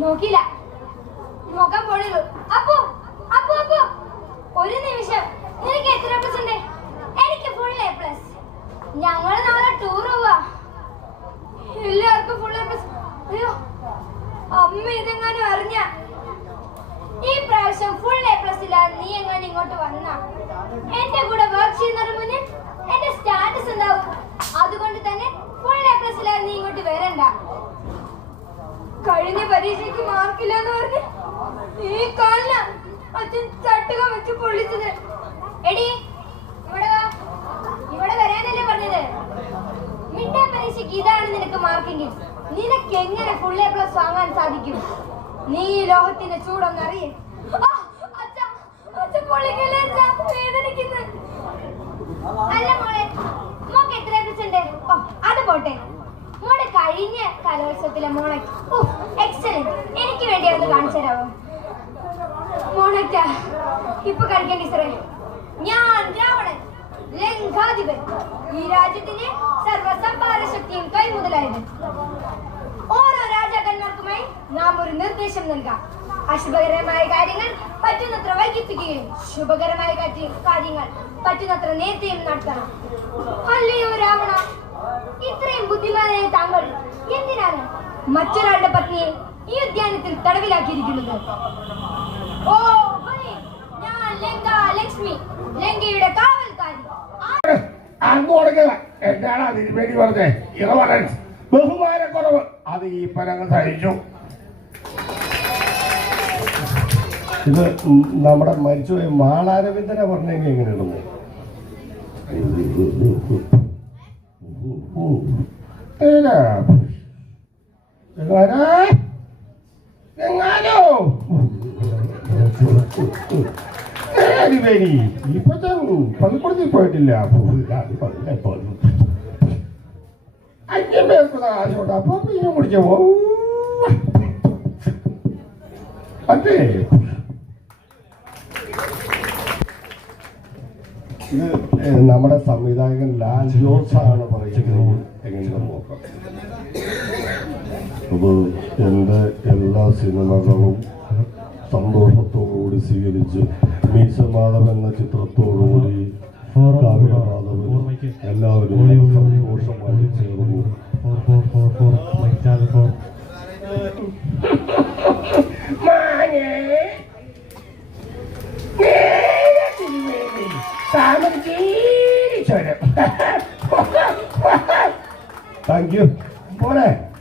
നോക്കില്ല മുഖം പൊളിതു. അപ്പു അപ്പു അപ്പു. ഒരു നിമിഷം. നിനക്ക് എത്ര പ്ലസ് ഉണ്ട്? എനിക്ക് ഫുൾ എ പ്ലസ് ഞങ്ങൾ നാളെ ടൂർ പോവാ. എല്ലാവർക്കും ഫുൾ എ പ്ലസ് അയ്യോ അമ്മ ഇതെങ്ങാനും അറിഞ്ഞ. ഈ പ്രാവശ്യം ഫുൾ എ പ്ലസ് ഇല്ലാതെ നീ എങ്ങാനും ഇങ്ങോട്ട് വന്ന? എന്റെ കൂടെ വർക്ക് ചെയ്യുന്നതിന് മുന്നേ എന്റെ സ്റ്റാറ്റസ് ഉണ്ടാവും അതുകൊണ്ട് തന്നെ ഫുൾ എ പ്ലസ് ഇല്ലാതെ നീ ഇങ്ങോട്ട് വരണ്ട. കഴിഞ്ഞ പരീക്ഷയ്ക്ക് മാർക്കില്ല എന്ന് പറഞ്ഞ് ഈ കാലിന് അച്ഛൻ ചട്ടുക വെച്ച് പൊള്ളിച്ചത്. എടി ഇവിടെ ഇവിടെ വരാനല്ലേ പറഞ്ഞത്? മിഡ പരീക്ഷയ്ക്ക് ഇതാണ് നിനക്ക് മാർക്കെങ്കിൽ. നിനക്ക് എങ്ങനെ ഫുൾ എ പ്ലസ് വാങ്ങാൻ സാധിക്കും? നീ ഈ ലോഹത്തിന്റെ ചൂടൊന്ന് അറിയേ. അല്ല മോളെ മോക്ക് എത്ര ഓ അത് പോട്ടെ. കഴിഞ്ഞ കലോത്സവത്തിലെ മോളെ. ഓ എക്സലന്റ് എനിക്ക് വേണ്ടി അത് കാണിച്ചു തരാമോ മോണക്ക ഇപ്പൊ കളിക്കേണ്ടി സാറേ ഞാൻ രാവണൻ ലങ്കാധിപൻ. ഈ രാജ്യത്തിന്റെ സർവസംഭാര ശക്തിയും കൈമുതലായത്. ഓരോ രാജാക്കന്മാർക്കുമായി നാം ഒരു നിർദ്ദേശം നൽകാം. അശുഭകരമായ കാര്യങ്ങൾ പറ്റുന്നത്ര വൈകിപ്പിക്കുകയും ശുഭകരമായ കാര്യങ്ങൾ പറ്റുന്നത്ര നേരത്തെയും നടത്തണം. അല്ലയോ രാവണ? ഇത്രയും ബുദ്ധിമാനായ താങ്കൾ എന്തിനാണ് മറ്റൊരാളുടെ പത്നിയെ ഈ ഉദ്യാനത്തിൽ തടവിലാക്കിയിരിക്കുന്നത്? ഓ ഞാൻ ലങ്ക ലക്ഷ്മി ലങ്കയുടെ കാവൽക്കാരി. എന്താണ് അതിന് വേണ്ടി പറഞ്ഞേ? ഇറവറൻസ് ബഹുമാനക്കുറവ്. അത് ഈ പരങ്ങൾ സഹിച്ചു. ഇത് നമ്മുടെ മരിച്ചുപോയ മാളാരവിന്ദനെ പറഞ്ഞെങ്കിൽ എങ്ങനെ? എങ്ങാനാ? പേടി? ഇപ്പത്തെ പള്ളിക്കൂടത്തിൽ പോയിട്ടില്ല അഞ്ച് പേർക്ക് ആശോട്ട് അപ്പൊ മീൻ കുടിച്ച അതെ ഇത് നമ്മുടെ സംവിധായകൻ ലാൽ ജോസ് ആണ് പറയുന്നത്. എങ്ങനെ നോക്കാം. അപ്പോൾ എന്റെ എല്ലാ സിനിമകളും സന്തോഷത്തോടുകൂടി സ്വീകരിച്ച് മീശമാധവൻ എന്ന ചിത്രത്തോടുകൂടി കാവ്യമാധവൻ എല്ലാവരും സന്തോഷമായി ചേർന്നു. മാനേ Simon G. Turnip. Thank you. What?